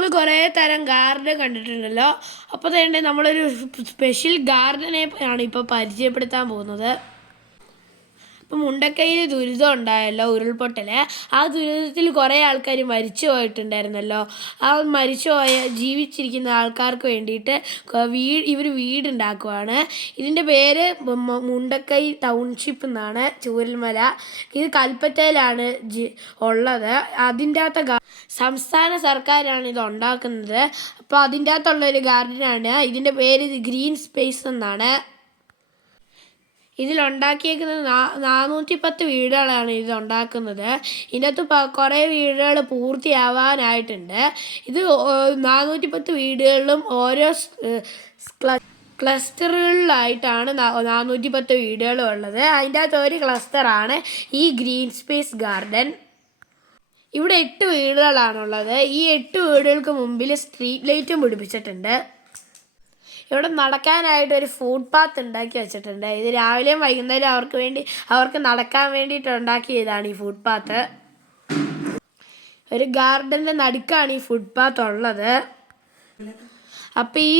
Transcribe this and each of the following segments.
നിങ്ങൾ കുറേ തരം ഗാർഡൻ കണ്ടിട്ടുണ്ടല്ലോ. അപ്പോൾ തന്നെ നമ്മളൊരു സ്പെഷ്യൽ ഗാർഡനെ ആണ് ഇപ്പോൾ പരിചയപ്പെടുത്താൻ പോകുന്നത്. ഇപ്പം മുണ്ടക്കയിൽ ദുരിതം ഉണ്ടായല്ലോ, ഉരുൾപൊട്ടൽ. ആ ദുരിതത്തിൽ കുറേ ആൾക്കാർ മരിച്ചു പോയിട്ടുണ്ടായിരുന്നല്ലോ. ആ മരിച്ചുപോയ ജീവിച്ചിരിക്കുന്ന ആൾക്കാർക്ക് വേണ്ടിയിട്ട് ഇവർ വീടുണ്ടാക്കുവാണ്. ഇതിൻ്റെ പേര് മുണ്ടക്കൈ ടൗൺഷിപ്പ് എന്നാണ്, ചൂരൽമല. ഇത് കൽപ്പറ്റയിലാണ് ഉള്ളത്. അതിൻ്റെ അകത്ത് സംസ്ഥാന സർക്കാരാണ് ഇത് ഉണ്ടാക്കുന്നത്. അപ്പോൾ അതിൻ്റെ അകത്തുള്ളൊരു ഗാർഡനാണ്. ഇതിൻ്റെ പേര് ഗ്രീൻ സ്പേസ് എന്നാണ്. ഇതിലുണ്ടാക്കിയേക്കുന്നത് 410 വീടുകളാണ് ഇതുണ്ടാക്കുന്നത്. ഇതിനകത്ത് കുറേ വീടുകൾ പൂർത്തിയാവാനായിട്ടുണ്ട്. ഇത് 410 വീടുകളിലും ഓരോ ക്ലസ്റ്ററുകളിലായിട്ടാണ് 410 വീടുകളും ഉള്ളത്. അതിൻ്റെ അകത്ത് ഒരു ക്ലസ്റ്ററാണ് ഈ ഗ്രീൻ സ്പേസ് ഗാർഡൻ. ഇവിടെ 8 വീടുകളാണുള്ളത്. ഈ 8 വീടുകൾക്ക് മുമ്പിൽ സ്ട്രീറ്റ് ലൈറ്റും പിടിപ്പിച്ചിട്ടുണ്ട്. ഇവിടെ നടക്കാനായിട്ട് ഒരു ഫുട് പാത്ത് ഉണ്ടാക്കി വെച്ചിട്ടുണ്ട്. ഇത് രാവിലെയും വൈകുന്നേരം അവർക്ക് നടക്കാൻ വേണ്ടിയിട്ട് ഉണ്ടാക്കിയതാണ് ഈ ഫുട് പാത്ത്. ഒരു ഗാർഡൻ്റെ നടുക്കാണ് ഈ ഫുട് പാത്ത് ഉള്ളത്. അപ്പോൾ ഈ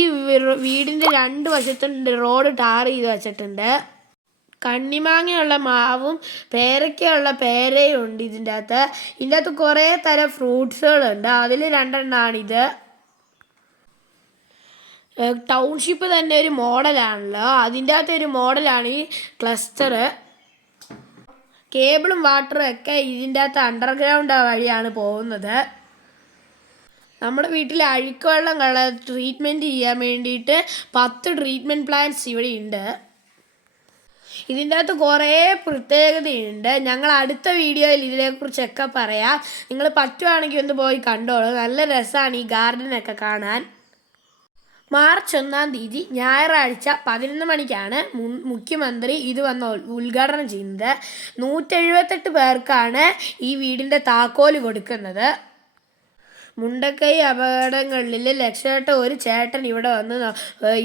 വീടിൻ്റെ 2 വശത്തും റോഡ് ടാർ ചെയ്ത് വെച്ചിട്ടുണ്ട്. കണ്ണിമാങ്ങയുള്ള മാവും പേരയ്ക്കുള്ള പേരയും ഉണ്ട് ഇതിൻ്റെ അകത്ത്. ഇതിൻ്റെ അകത്ത് കുറേ തരം ഫ്രൂട്ട്സുകളുണ്ട്. അതിൽ 2 എണ്ണമാണിത്. ടൗൺഷിപ്പ് തന്നെ ഒരു മോഡലാണല്ലോ, അതിൻ്റെ അകത്ത് ഒരു മോഡലാണ് ഈ ക്ലസ്റ്റർ. കേബിളും വാട്ടറും ഒക്കെ ഇതിൻ്റെ അകത്ത് അണ്ടർഗ്രൗണ്ട് വഴിയാണ് പോകുന്നത്. നമ്മുടെ വീട്ടിലെ അഴുക്കുവെള്ളം ട്രീറ്റ്മെൻറ്റ് ചെയ്യാൻ വേണ്ടിയിട്ട് 10 ട്രീറ്റ്മെൻറ്റ് പ്ലാന്റ്സ് ഇവിടെ ഉണ്ട്. ഇതിൻ്റെ അകത്ത് കുറേ പ്രത്യേകതയുണ്ട്. ഞങ്ങൾ അടുത്ത വീഡിയോയിൽ ഇതിനെക്കുറിച്ചൊക്കെ പറയാം. നിങ്ങൾ പറ്റുവാണെങ്കിൽ ഒന്ന് പോയി കണ്ടോളൂ. നല്ല രസമാണ് ഈ ഗാർഡനൊക്കെ കാണാൻ. മാർച്ച് 1-ാം തീയതി ഞായറാഴ്ച 11 മണിക്കാണ് മുഖ്യമന്ത്രി ഇത് വന്ന് ഉദ്ഘാടനം ചെയ്യുന്നത്. 178 പേർക്കാണ് ഈ വീടിൻ്റെ താക്കോല് കൊടുക്കുന്നത്. മുണ്ടക്കൈ അപകടങ്ങളിൽ രക്ഷപ്പെട്ട ഒരു ചേട്ടൻ ഇവിടെ വന്ന്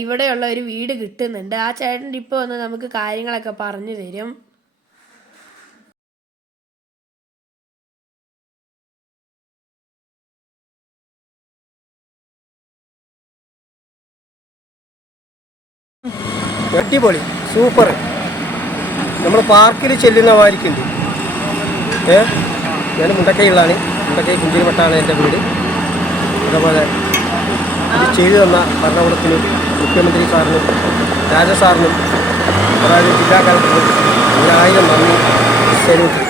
ഇവിടെയുള്ള ഒരു വീട് കിട്ടുന്നുണ്ട്. ആ ചേട്ടൻ ഇപ്പോൾ വന്ന് നമുക്ക് കാര്യങ്ങളൊക്കെ പറഞ്ഞു തരും. അടിപൊളി, സൂപ്പർ. നമ്മൾ പാർക്കിൽ ചെല്ലുന്ന മാതിരിക്കുണ്ട്. ഞാൻ മുണ്ടക്കൈയുള്ളതാണ്. മുണ്ടക്കൈ കുഞ്ചിരിമട്ടാണ് എൻ്റെ വീട്. അതേപോലെ ഇത് ചെയ്തു തന്ന ഭരണകൂടത്തിനും മുഖ്യമന്ത്രി സാറിനും രാജസാറിനും അതായത് ജില്ലാ കളക്ടറും 1000 നന്ദി.